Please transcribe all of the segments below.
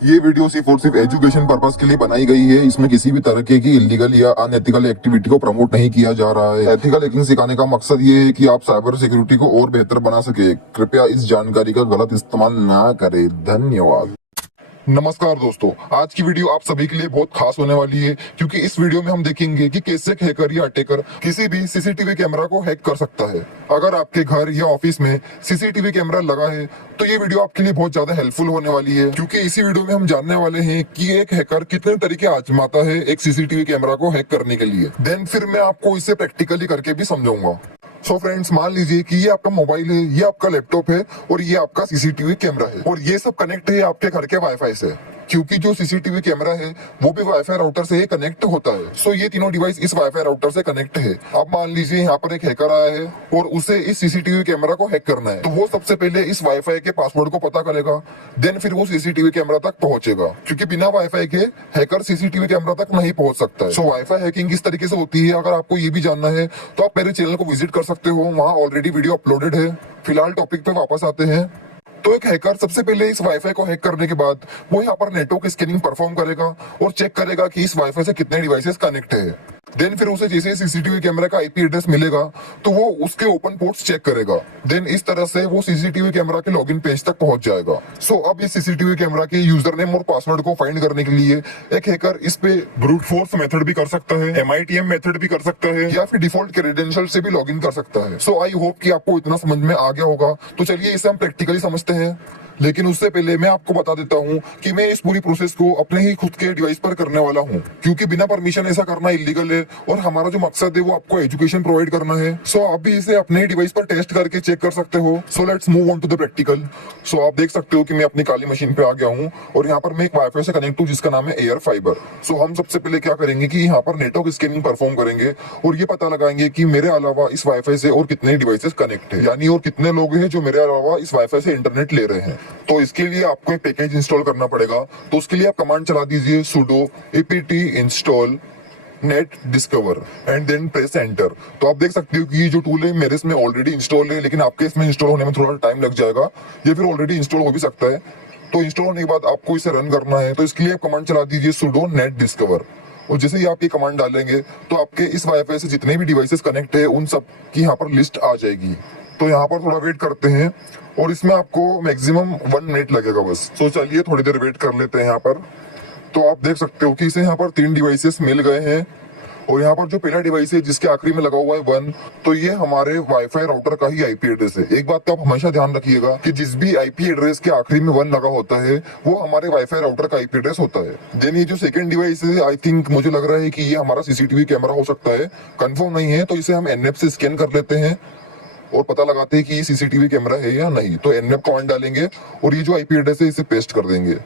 ये वीडियो सिर्फ और सिर्फ एजुकेशन पर्पस के लिए बनाई गई है। इसमें किसी भी तरह की इलीगल या अनएथिकल एक्टिविटी को प्रमोट नहीं किया जा रहा है। एथिकल हैकिंग सिखाने का मकसद ये है कि आप साइबर सिक्योरिटी को और बेहतर बना सके। कृपया इस जानकारी का गलत इस्तेमाल ना करें। धन्यवाद। नमस्कार दोस्तों, आज की वीडियो आप सभी के लिए बहुत खास होने वाली है, क्योंकि इस वीडियो में हम देखेंगे कि कैसे एक हैकर या अटैकर किसी भी सीसीटीवी कैमरा को हैक कर सकता है। अगर आपके घर या ऑफिस में सीसीटीवी कैमरा लगा है तो ये वीडियो आपके लिए बहुत ज्यादा हेल्पफुल होने वाली है, क्योंकि इसी वीडियो में हम जानने वाले हैं कि एक हैकर कितने तरीके आजमाता है एक सीसीटीवी कैमरा को हैक करने के लिए। देन फिर मैं आपको इसे प्रैक्टिकली करके भी समझाऊंगा। सो फ्रेंड्स, मान लीजिए कि ये आपका मोबाइल है, ये आपका लैपटॉप है और ये आपका सीसीटीवी कैमरा है, और ये सब कनेक्ट है आपके घर के वाईफाई से, क्योंकि जो सीसीटीवी कैमरा है वो भी वाईफाई राउटर से ही कनेक्ट होता है। सो ये तीनों डिवाइस इस वाईफाई राउटर से कनेक्ट है। अब मान लीजिए यहाँ पर एक हैकर आया है और उसे इस सीसीटीवी कैमरा को हैक करना है, तो वो सबसे पहले इस वाईफाई के पासवर्ड को पता करेगा। देन फिर वो सीसीटीवी कैमरा तक पहुंचेगा, क्योंकि बिना वाईफाई के हैकर सीसीटीवी कैमरा तक नहीं पहुंच सकता है। सो वाईफाई हैकिंग किस तरीके से होती है, अगर आपको ये भी जानना है तो आप मेरे चैनल को विजिट कर सकते हो, वहाँ ऑलरेडी वीडियो अपलोडेड है। फिलहाल टॉपिक पे वापस आते हैं। तो एक हैकर सबसे पहले इस वाईफाई को हैक करने के बाद वो यहाँ पर नेटवर्क स्कैनिंग परफॉर्म करेगा और चेक करेगा कि इस वाईफाई से कितने डिवाइसेस कनेक्ट है। देन फिर उसे जैसे सीसीटीवी कैमरा का आईपी एड्रेस मिलेगा तो वो उसके ओपन पोर्ट्स चेक करेगा। देन इस तरह से वो सीसीटीवी कैमरा के लॉगिन पेज तक पहुंच जाएगा। सो अब इस सीसीटीवी कैमरा के यूजर नेम और पासवर्ड को फाइंड करने के लिए एक हैकर इस पे ब्रूट फोर्स मेथड भी कर सकता है, MITM मेथड भी कर सकता है, या फिर डिफॉल्ट क्रेडेंशियल से भी लॉगिन कर सकता है। सो आई होप कि आपको इतना समझ में आ गया होगा। तो चलिए इसे हम प्रैक्टिकली समझते हैं। लेकिन उससे पहले मैं आपको बता देता हूँ कि मैं इस पूरी प्रोसेस को अपने ही खुद के डिवाइस पर करने वाला हूँ, क्योंकि बिना परमिशन ऐसा करना इलीगल है और हमारा जो मकसद है वो आपको एजुकेशन प्रोवाइड करना है। सो आप भी इसे अपने ही डिवाइस पर टेस्ट करके चेक कर सकते हो। So let's move on to the practical. So आप देख सकते हो कि मैं अपनी काली मशीन पे आ गया हूँ और यहाँ पर मैं एक वाईफाई से कनेक्ट हूँ जिसका नाम है एयर फाइबर। सो हम सबसे पहले क्या करेंगे कि यहाँ पर नेटवर्क स्कैनिंग परफॉर्म करेंगे और ये पता लगाएंगे कि मेरे अलावा इस वाईफाई से और कितने डिवाइसेस कनेक्ट है, यानी और कितने लोग हैं जो मेरे अलावा इस वाईफाई से इंटरनेट ले रहे हैं। तो इसके लिए आपको एक पैकेज इंस्टॉल करना पड़ेगा। तो उसके लिए आप कमांड चला दीजिए sudo apt install net discover and then press enter. तो आप देख सकते हो कि ये जो टूल है मेरे इसमें ऑलरेडी इंस्टॉल है, लेकिन आपके इसमें इंस्टॉल होने में थोड़ा टाइम लग जाएगा, या फिर ऑलरेडी इंस्टॉल हो भी सकता है। तो इंस्टॉल होने के बाद आपको इसे रन करना है। तो इसके लिए आप कमांड चला दीजिए sudo नेट डिस्कवर, और जैसे ही आप ये कमांड डालेंगे तो आपके इस वाईफाई से जितने भी डिवाइसेस कनेक्ट है उन सब की यहाँ पर लिस्ट आ जाएगी। तो यहाँ पर थोड़ा वेट करते हैं और इसमें आपको मैक्सिमम 1 मिनट लगेगा बस। तो चलिए थोड़ी देर वेट कर लेते हैं यहाँ पर। तो आप देख सकते हो कि इसे यहाँ पर 3 डिवाइसेस मिल गए हैं, और यहाँ पर जो पहला डिवाइस है जिसके आखिरी में लगा हुआ है 1, तो ये हमारे वाईफाई राउटर का ही आईपी एड्रेस है। एक बात का आप हमेशा ध्यान रखिएगा कि जिस भी आईपी एड्रेस के आखिरी में 1 लगा होता है वो हमारे वाईफाई राउटर का आईपी एड्रेस होता है। देन ये जो सेकंड डिवाइस है, आई थिंक मुझे लग रहा है कि ये हमारा सीसीटीवी कैमरा हो सकता है, कंफर्म नहीं है, तो इसे हम एनएफ से स्कैन कर लेते हैं और पता लगाते हैं कि ये सीसीटीवी कैमरा है या नहीं। तो एनएफ कमांड डालेंगे और ये जो आईपी एड्रेस है इसे पेस्ट कर देंगे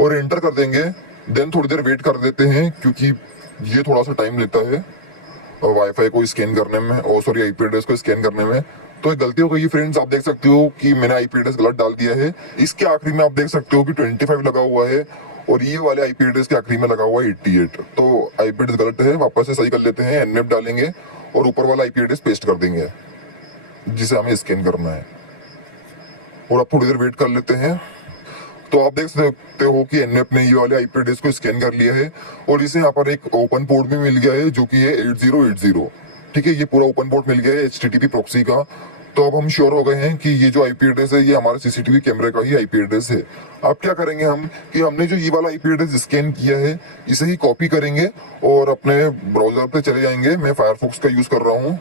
और एंटर कर देंगे। देन थोड़ी देर वेट कर देते हैं, क्योंकि ये थोड़ा सा टाइम लेता है वाईफाई को स्कैन करने में, और सॉरी आईपी एड्रेस को स्कैन करने में। तो एक गलती हो गई फ्रेंड्स, आप देख सकते हो कि मैंने आईपी एड्रेस गलत डाल दिया है। इसके आखिरी में आप देख सकते हो कि 25 लगा हुआ है और ये वाले आईपी एड्रेस के आखिरी में लगा हुआ है 88। तो आईपी एड्रेस गलत है, वापस से सही कर लेते हैं, एनएफ डालेंगे और ऊपर वाला आईपी एड्रेस पेस्ट कर देंगे जिसे हमें स्कैन करना है, और अब थोड़ी देर वेट कर लेते हैं। तो आप देख सकते हो कि एनएफ ने ये वाले आईपी एड्रेस को स्कैन कर लिया है और इसे यहाँ पर एक ओपन पोर्ट भी मिल गया है जो कि है 8080। ठीक है, ये पूरा ओपन पोर्ट मिल गया है HTTP प्रॉक्सी का। तो अब हम श्योर हो गए हैं कि ये जो आईपी एड्रेस है ये हमारे सीसीटीवी कैमरे का ही आईपी एड्रेस है। अब क्या करेंगे हम कि हमने जो ये वाला आईपी एड्रेस स्कैन किया है इसे ही कॉपी करेंगे और अपने ब्राउजर पे चले जाएंगे। मैं फायरफॉक्स का यूज कर रहा हूँ,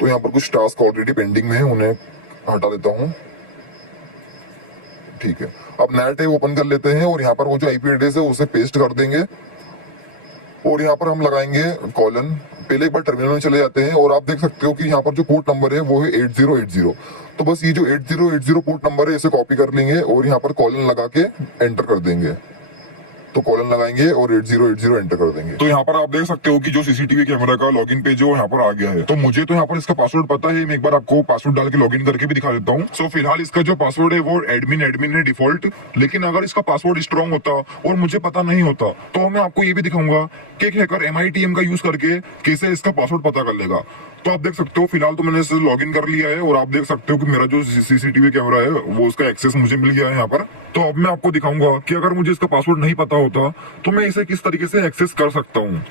तो यहाँ पर कुछ टास्क ऑलरेडी पेंडिंग में है, उन्हें हटा देता हूँ। ठीक है, अब नया टैब ओपन कर लेते हैं और यहाँ पर वो जो आईपी एड्रेस है उसे पेस्ट कर देंगे और यहाँ पर हम लगाएंगे कॉलन। पहले एक बार टर्मिनल में चले जाते हैं और आप देख सकते हो कि यहाँ पर जो पोर्ट नंबर है वो है 8080। तो बस ये जो 8080 पोर्ट नंबर है इसे कॉपी कर लेंगे और यहाँ पर कॉलन लगा के एंटर कर देंगे। तो कॉलन लगाएंगे और 8080 एंटर कर देंगे। तो यहाँ पर आप देख सकते हो कि जो सीसीटीवी कैमरा का लॉगिन पेज है वो यहाँ पर आ गया है। तो मुझे तो यहाँ पर इसका पासवर्ड पता है, मैं एक बार आपको पासवर्ड डाल के लॉगिन करके भी दिखा देता हूँ। सो फिलहाल इसका जो पासवर्ड है वो एडमिन है डिफॉल्ट, लेकिन अगर इसका पासवर्ड स्ट्रॉन्ग होता और मुझे पता नहीं होता तो मैं आपको ये भी दिखाऊंगा कि एक हैकर MITM का यूज करके कैसे इसका पासवर्ड पता कर लेगा। तो आप देख सकते हो फिलहाल तो मैंने इसे लॉगिन कर लिया है और आप देख सकते हो कि मेरा जो सीसीटीवी कैमरा है वो उसका एक्सेस मुझे मिल गया है यहाँ पर। तो अब मैं आपको दिखाऊंगा कि अगर मुझे इसका पासवर्ड नहीं पता होता तो मैं इसे किस तरीके से एक्सेस कर सकता हूँ।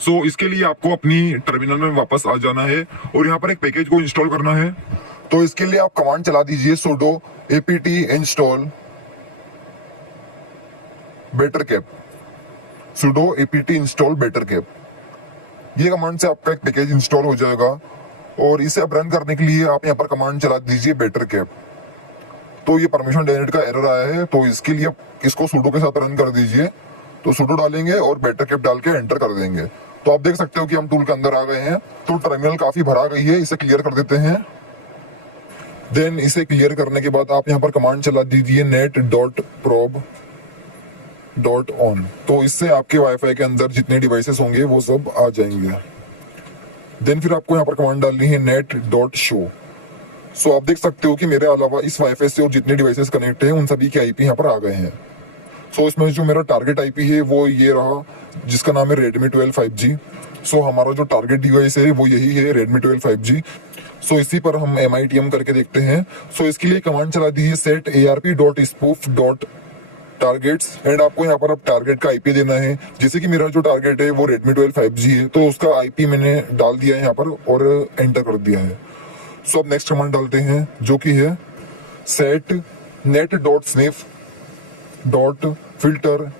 सो इसके लिए आपको अपनी टर्मिनल में वापस आ जाना है और यहाँ पर एक पैकेज को इंस्टॉल करना है। तो इसके लिए आप कमांड चला दीजिए sudo apt install bettercap, sudo apt install bettercap। ये कमांड से आपका एक पैकेज इंस्टॉल हो जाएगा और इसे अब रन करने के लिए आप यहाँ पर कमांड चला दीजिए bettercap। तो ये परमिशन डेनिड का एरर आया है, तो इसके लिए आप इसको sudo के साथ रन कर दीजिए। तो sudo डालेंगे और bettercap डाल के एंटर कर देंगे। तो आप देख सकते हो कि हम टूल के अंदर आ गए हैं। तो टर्मिनल काफी भरा गई है, इसे क्लियर कर देते हैं। देन इसे क्लियर करने के बाद आप यहाँ पर कमांड चला दीजिए net.probe.on। तो इससे आपके वाईफाई के अंदर जितने डिवाइसेस होंगे वो सब आ जाएंगे। देन फिर आपको यहाँ पर कमांड डालनी है net.show। सो आप देख सकते हो कि मेरे अलावा इस वाईफाई से और जितने डिवाइसेस कनेक्ट हैं उन सभी के आईपी यहाँ पर आ गए हैं। सो इसमें जो मेरा टारगेट आईपी है वो ये रहा, जिसका नाम है Redmi 12 5G। सो हमारा जो टारगेट डिवाइस है वो यही है Redmi 12 5G। सो इसी पर हम MITM करके देखते हैं। सो इसके लिए कमांड चला दीजिए set arp.spoof.targets एंड आपको यहाँ पर अब टारगेट का आईपी देना है। जैसे कि मेरा जो टारगेट है वो Redmi 12 5G है, तो उसका आईपी मैंने डाल दिया है यहाँ पर और एंटर कर दिया है। सो अब नेक्स्ट कमांड डालते हैं जो कि है set net.sniff.filter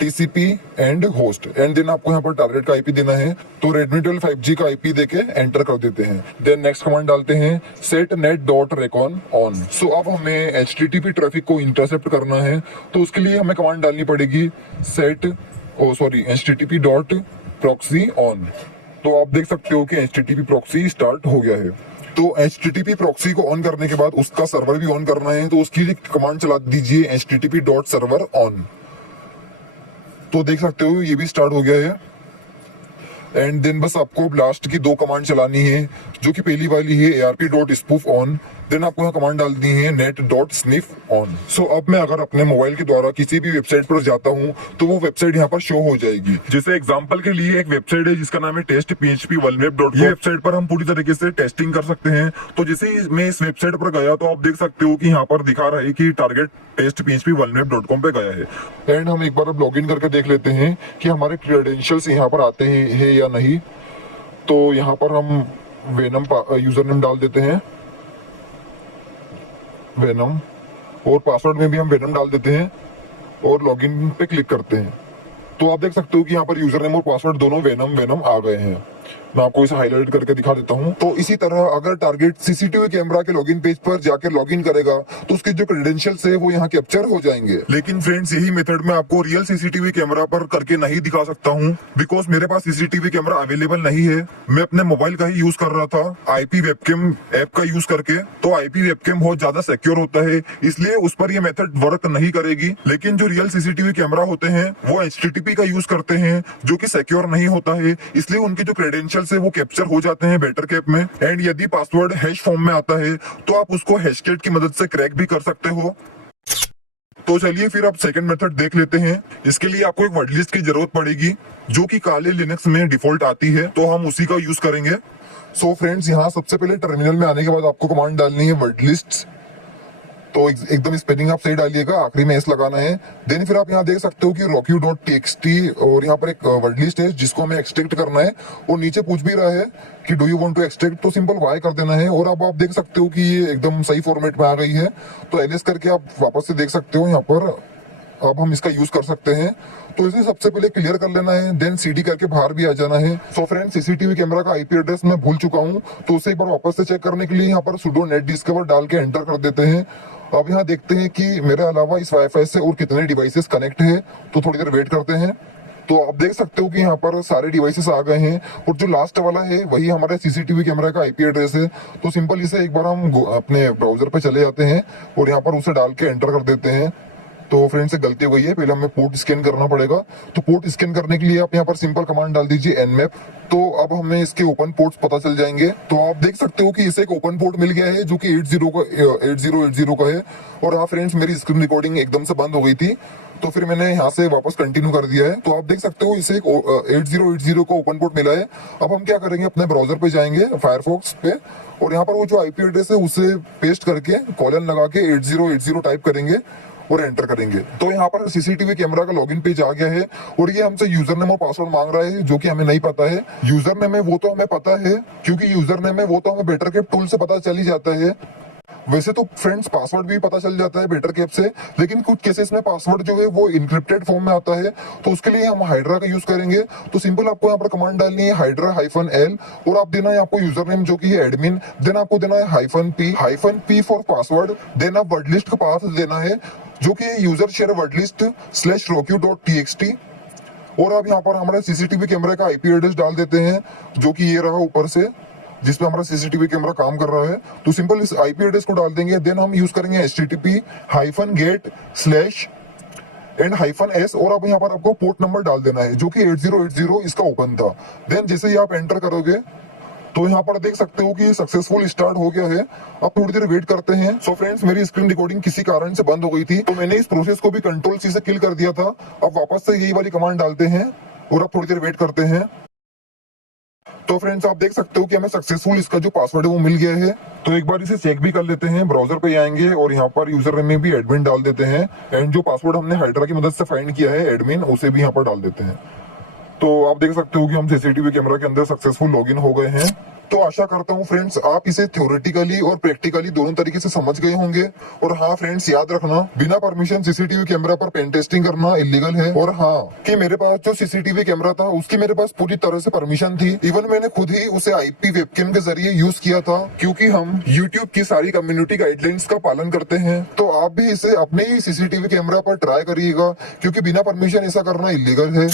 TCP and host and then आपको यहाँ पर टारगेट का आईपी देना है। तो Redmi 12 5G का आईपी देके एंटर कर देते हैं। देन नेक्स्ट कमांड डालते हैं set net.recon on। सो अब हमें HTTP ट्रैफिक को इंटरसेप्ट करना है, तो उसके लिए हमें कमांड डालनी पड़ेगी http.proxy on। तो आप देख सकते हो कि HTTP प्रॉक्सी स्टार्ट हो गया है। तो HTTP प्रॉक्सी को ऑन करने के बाद उसका सर्वर भी ऑन करना है, तो उसके लिए कमांड चला दीजिए http.server on। तो देख सकते हो ये भी स्टार्ट हो गया है। एंड देन बस आपको लास्ट की दो कमांड चलानी है, जो कि पहली वाली है arp.spoof on। देन आपको यहाँ कमांड डालनी है net.sniff on। सो अब मैं अगर अपने मोबाइल के द्वारा किसी भी वेबसाइट पर जाता हूँ तो वो वेबसाइट यहाँ पर शो हो जाएगी। जैसे एग्जांपल के लिए एक वेबसाइट है जिसका नाम है testphp1web.com। ये वेबसाइट पर हम पूरी तरीके से टेस्टिंग कर सकते हैं। तो जैसे ही मैं इस वेबसाइट पर गया तो आप देख सकते हो कि यहाँ पर दिखा रहा है कि टारगेट testphp1web.com पे गया है। एंड हम एक बार अब लॉगिन करके देख लेते हैं कि हमारे क्रेडेंशियल्स यहाँ पर आते हैं या नहीं। तो यहाँ पर हम वेनम यूजर नेम डाल देते हैं, वेनम, और पासवर्ड में भी हम वेनम डाल देते हैं और लॉगिन पे क्लिक करते हैं। तो आप देख सकते हो कि यहाँ पर यूजर नेम और पासवर्ड दोनों वेनम आ गए हैं। मैं आपको इसे हाईलाइट करके दिखा देता हूँ। तो इसी तरह अगर टारगेट सीसीटीवी कैमरा के लॉगिन पेज पर जाकर लॉगिन करेगा तो उसके जो क्रेडेंशियल्स है वो यहाँ कैप्चर हो जाएंगे। लेकिन फ्रेंड्स यही मेथड मैं आपको रियल सीसीटीवी कैमरा पर करके नहीं दिखा सकता हूँ, बिकॉज मेरे पास सीसीटीवी कैमरा अवेलेबल नहीं है। मैं अपने मोबाइल का ही यूज कर रहा था आईपी वेबकैम ऐप का यूज करके। तो आईपी वेबकैम बहुत ज्यादा सिक्योर होता है, इसलिए उस पर ये मेथड वर्क नहीं करेगी। लेकिन जो रियल सीसीटीवी कैमरा होते हैं वो HTTP का यूज करते हैं, जो कि सिक्योर नहीं होता है, इसलिए उनके जो क्रेडेंशियल्स है वो कैप्चर हो जाते हैं बेटरकैप में। एंड यदि पासवर्ड हैश फॉर्म में आता है तो आप उसको हैशकेट की मदद से क्रैक भी कर सकते हो। तो चलिए फिर आप सेकंड मेथड देख लेते हैं। इसके लिए आपको एक वर्ड लिस्ट की जरूरत पड़ेगी, जो कि काले लिनक्स में डिफॉल्ट आती है, तो हम उसी का यूज करेंगे। सो फ्रेंड्स, यहाँ सबसे पहले टर्मिनल में आने के बाद आपको कमांड डालनी है वर्ड लिस्ट। तो एकदम स्पेलिंग आप सही डालिएगा, आखिरी में एस लगाना है। देन फिर आप यहाँ देख सकते हो कि rocky.txt और यहाँ पर एक वर्ड लिस्ट है जिसको हमें एक्सट्रैक्ट करना है। और नीचे पूछ भी रहा है कि do you want to extract, तो सिंपल वाई कर देना है। और अब आप देख सकते हो कि ये एकदम सही फॉर्मेट में आ गई है। तो एलएस करके आप वापस से देख सकते हो यहाँ पर। अब हम इसका यूज कर सकते हैं। तो इसे सबसे पहले क्लियर कर लेना है, देन CD करके बाहर भी आ जाना है। सो फ्रेंड्स, सीसीटीवी कैमरा का आईपी एड्रेस मैं भूल चुका हूँ, तो उसे एक बार वापस से चेक करने के लिए यहाँ पर sudo netdiscover डाल के एंटर कर देते हैं। अब यहाँ देखते हैं कि मेरे अलावा इस वाईफाई से और कितने डिवाइसेस कनेक्ट है। तो थोड़ी देर वेट करते हैं। तो आप देख सकते हो कि यहाँ पर सारे डिवाइसेस आ गए हैं और जो लास्ट वाला है वही हमारे सीसीटीवी कैमरा का आईपी एड्रेस है। तो सिंपल इसे एक बार हम अपने ब्राउजर पे चले जाते हैं और यहाँ पर उसे डाल के एंटर कर देते हैं। तो फ्रेंड्स, से गलती हो गई है, पहले हमें पोर्ट स्कैन करना पड़ेगा। तो पोर्ट स्कैन करने के लिए आप यहाँ पर सिंपल कमांड डाल दीजिए nmap। तो अब हमें इसके ओपन पोर्ट्स पता चल जाएंगे। तो आप देख सकते हो कि इसे एक ओपन पोर्ट मिल गया है जो कि 8080 का है। और हाँ फ्रेंड्स, मेरी स्क्रीन रिकॉर्डिंग एकदम से बंद हो गई थी, तो फिर मैंने यहाँ से वापस कंटिन्यू कर दिया है। तो आप देख सकते हो इसे एक 8080 को ओपन पोर्ट मिला है। अब हम क्या करेंगे, अपने ब्राउजर पे जाएंगे फायरफॉक्स पे, और यहाँ पर वो जो आईपी एड्रेस है उसे पेस्ट करके कॉलन लगा के 8080 टाइप करेंगे और एंटर करेंगे। तो यहाँ पर सीसीटीवी कैमरा का लॉगिन पेज आ गया है और ये हमसे यूजर नेम और पासवर्ड मांग रहा है, जो कि हमें नहीं पता है। यूजर नेम है वो तो हमें पता है, क्योंकि यूजर नेम है वो तो हमें बेटर कैप टूल से पता चल ही जाता है। वैसे तो फ्रेंड्स पासवर्ड भी पता चल जाता है बेटर कैप से, लेकिन कुछ केसेस में पासवर्ड जो है वो इनक्रिप्टेड फॉर्म में आता है, तो उसके लिए हम हाइड्रा का यूज करेंगे। तो सिंपल आपको यहाँ पर कमांड डालनी है हाइड्रा-l, और आप देना है आपको यूजर नेम जो कि है एडमिन, देन आपको देना है -p फॉर पासवर्ड, देन आप वर्डलिस्ट का पाथ देना है जो कि यूजर शेयर वर्डलिस्ट /rocu.txt, और अब यहाँ पर हमारे सीसीटीवी कैमरे का आईपी एड्रेस डाल देते हैं, जो कि ये रहा ऊपर से जिसपे हमारा सीसीटीवी कैमरा काम कर रहा है। तो सिंपल इस आईपी एड्रेस को डाल देंगे, देन हम यूज करेंगे http-get/n-s, और अब यहाँ पर आपको पोर्ट नंबर डाल देना है जो कि 8080 इसका ओपन था। देन जैसे ही आप एंटर करोगे तो यहाँ पर देख सकते हो कि सक्सेसफुल स्टार्ट हो गया है। अब थोड़ी देर वेट करते हैं। सो फ्रेंड्स, मेरी स्क्रीन रिकॉर्डिंग किसी कारण से बंद हो गई थी, तो मैंने इस प्रोसेस को भी Ctrl+C से किल कर दिया था। अब वापस से यही वाली कमांड डालते हैं और अब थोड़ी देर वेट करते हैं। तो फ्रेंड्स, आप देख सकते हो कि हमें सक्सेसफुल इसका जो पासवर्ड है वो मिल गया है। तो एक बार इसे चेक भी कर लेते हैं। ब्राउजर पे आएंगे और यहाँ पर यूजर नेम में भी एडमिन डाल देते हैं, एंड जो पासवर्ड हमने हाइड्रा की मदद से फाइंड किया है एडमिन, उसे भी यहाँ पर डाल देते हैं। तो आप देख सकते हो कि हम सीसीटीवी कैमरा के अंदर सक्सेसफुल लॉगिन हो गए हैं। तो आशा करता हूँ फ्रेंड्स आप इसे थ्योरेटिकली और प्रैक्टिकली दोनों तरीके से समझ गए होंगे। और हाँ फ्रेंड्स, याद रखना बिना परमिशन सीसीटीवी कैमरा पर पेन टेस्टिंग करना इलीगल है। और हाँ, कि मेरे पास जो सीसीटीवी कैमरा था उसकी मेरे पास पूरी तरह से परमिशन थी। इवन मैंने खुद ही उसे आईपी वेबकैम के जरिए यूज किया था, क्योंकि हम यूट्यूब की सारी कम्युनिटी गाइडलाइंस का पालन करते हैं। तो आप भी इसे अपने ही सीसीटीवी कैमरा पर ट्राई करिएगा, क्योंकि बिना परमिशन ऐसा करना इलीगल है।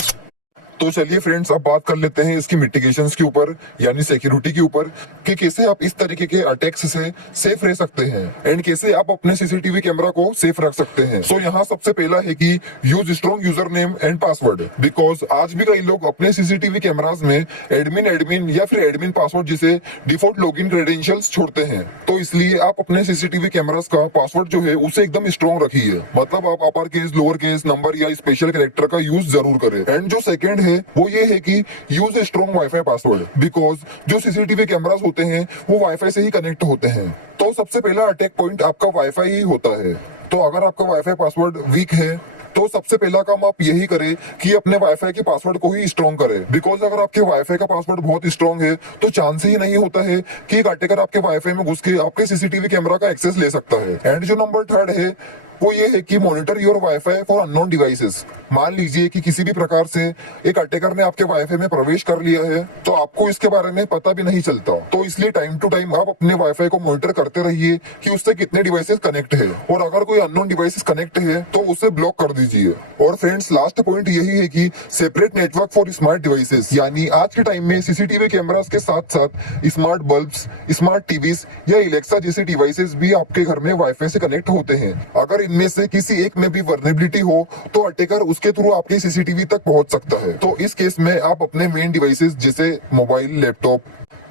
तो चलिए फ्रेंड्स, अब बात कर लेते हैं इसकी मिटिगेशंस के ऊपर, यानी सिक्योरिटी के ऊपर, कि कैसे आप इस तरीके के अटैक्स से सेफ रह सकते हैं एंड कैसे आप अपने सीसीटीवी कैमरा को सेफ रख सकते हैं। सो यहाँ सबसे पहला है कि use strong user name and password, because आज भी कई लोग अपने सीसीटीवी कैमरास में एडमिन या फिर एडमिन पासवर्ड जिसे डिफॉल्ट लॉगिन क्रेडेंशियल्स छोड़ते हैं। तो इसलिए आप अपने सीसीटीवी कैमरास का पासवर्ड जो है उसे एकदम स्ट्रॉन्ग रखिए, मतलब आप upper case, lower case, number या स्पेशल कैरेक्टर का यूज जरूर करें। एंड जो सेकंड है वो ये है कि use strong wifi password, because जो सीसीटीवी कैमरास होते हैं वो वाईफाई से ही कनेक्ट होते हैं। तो सबसे पहला अटैक पॉइंट आपका वाईफाई ही होता है। तो अगर आपका वाईफाई पासवर्ड वीक है तो सबसे पहला काम आप यही करें कि अपने वाईफाई के पासवर्ड को ही स्ट्रॉन्ग करें, बिकॉज अगर आपके वाईफाई का पासवर्ड बहुत स्ट्रॉन्ग है तो चांस ही नहीं होता है कि एक अटैकर आपके वाईफाई में घुस के आपके सीसीटीवी कैमरा का एक्सेस ले सकता है। एंड जो नंबर थर्ड है वो ये है कि monitor your wifi for unknown devices. मान लीजिए कि किसी भी प्रकार से एक अटैकर ने आपके वाईफाई में प्रवेश कर लिया है तो आपको इसके बारे में पता भी नहीं चलता। तो इसलिए टाइम टू टाइम आप अपने वाईफाई को मॉनिटर करते रहिए कि उससे कितने डिवाइसेस कनेक्ट है, और अगर कोई अननोन डिवाइसेस कनेक्ट है तो उसे ब्लॉक कर दीजिए। और फ्रेंड्स, लास्ट पॉइंट यही है कि separate network for smart devices, यानी आज के टाइम में सीसीटीवी कैमरास के साथ साथ स्मार्ट बल्ब्स, स्मार्ट टीवीज या इलेक्सा जैसे डिवाइसेस भी आपके घर में वाईफाई से कनेक्ट होते हैं। अगर इनमें से किसी एक में भी वर्नेबिलिटी हो तो अटैकर उसके थ्रू आपके सीसीटीवी तक पहुंच सकता है। तो इस केस में आप अपने मेन डिवाइसेस जैसे मोबाइल, लैपटॉप,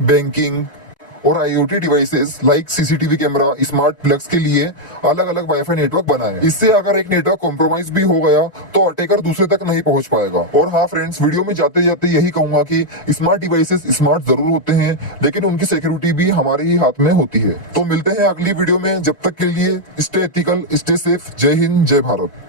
बैंकिंग और IoT devices like CCTV camera, smart plugs के लिए अलग अलग वाईफाई नेटवर्क बनाएं। इससे अगर एक नेटवर्क कॉम्प्रोमाइज भी हो गया तो अटैकर दूसरे तक नहीं पहुंच पाएगा। और हाँ फ्रेंड्स, वीडियो में जाते जाते यही कहूंगा कि स्मार्ट डिवाइसेस स्मार्ट जरूर होते हैं, लेकिन उनकी सिक्योरिटी भी हमारे ही हाथ में होती है। तो मिलते हैं अगली वीडियो में, जब तक के लिए स्टे एथिकल, स्टे सेफ। जय हिंद, जय भारत।